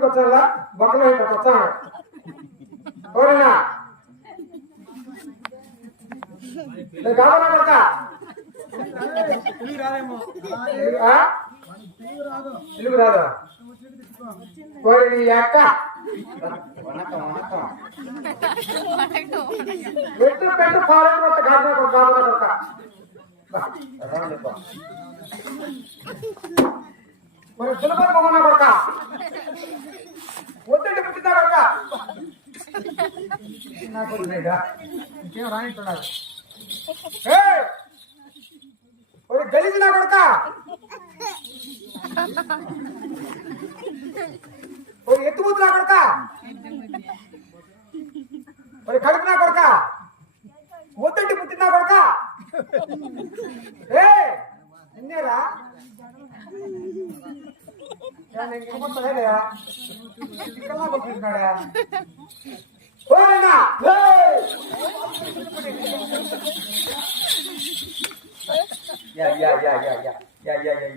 ఊరికి వచ్చారా బట్టలు ఇక్కడ వచ్చాను ఓరేనా కావాలా తెలుగు రాదా ఓరి నీ అక్క పెట్టు పెట్టు పాలన కాదు మరి సులభం పోగొన్నా కొడక వద్దంటే పుట్టిందా కొడక నాకు ఇంకేం రానిట్టున్నారు ఒక గలీజు నా కొడక ఒక ఎత్తుమూతు నా కొడక ఒక కడుపు నా కొడక వద్దంటే పుట్టిందా కొడక నిన్నేరా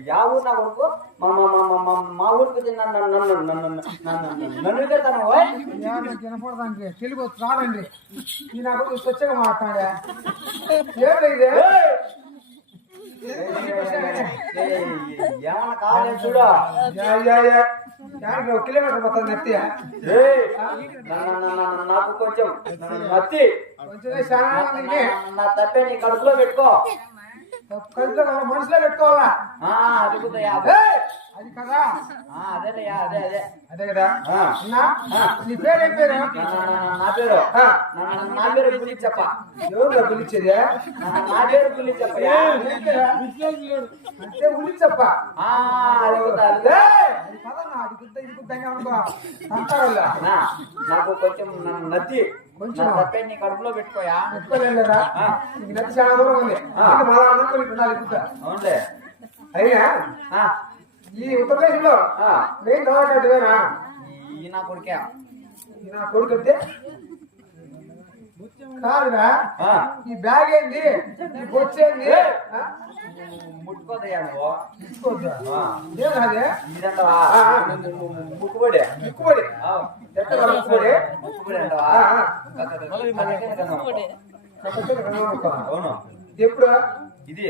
యా ఊరు నా కొడుకు మా ఊరికి నన్ను పెడతాను వినపడదానికి తెలుగు రాదండి ఈ నాకు స్వచ్ఛంగా మాట్లాడా ఏమైంది ఏమన్నా కావాలి చూడా కిలోమీటర్ మొత్తం నత్తి నాకు కొంచెం నత్తి నా తప్పే నీ కడుపులో పెట్టుకో మనసులో పెట్టుకోవాలా అది కదా అదేనయ్యా అదే అదే అదే కదా నీ పేరు ఏం పేరు నా పేరు పులిచప్ప ఎవరు పిలిచేది నా పేరు పులిచప్ప అంటే ఉలిచప్ప నాకు కొంచెం నచ్చి కొంచెం తప్పే నీ కడుపులో పెట్టుకోయా పెట్టుకోలేదు కదా నచ్చి చాలా దూరం ఉంది అవునులే అయినా ఈ ఉత్తరప్రదేశ్ లో మెయిన్ దవాఖానా ఈ నా కొడుకే ఈ నా కొడుకు అంటే కాదురా ఈ బ్యాగ్ ఏంది ఈ బొచ్చేంది ముట్టుకోదయ్యా నువ్వు తీసుకోవద్దా అదే ఇదంటావా ముక్కుబడి ముక్కుబడి ముక్కుబడి అంటావా ఎప్పుడు ఇది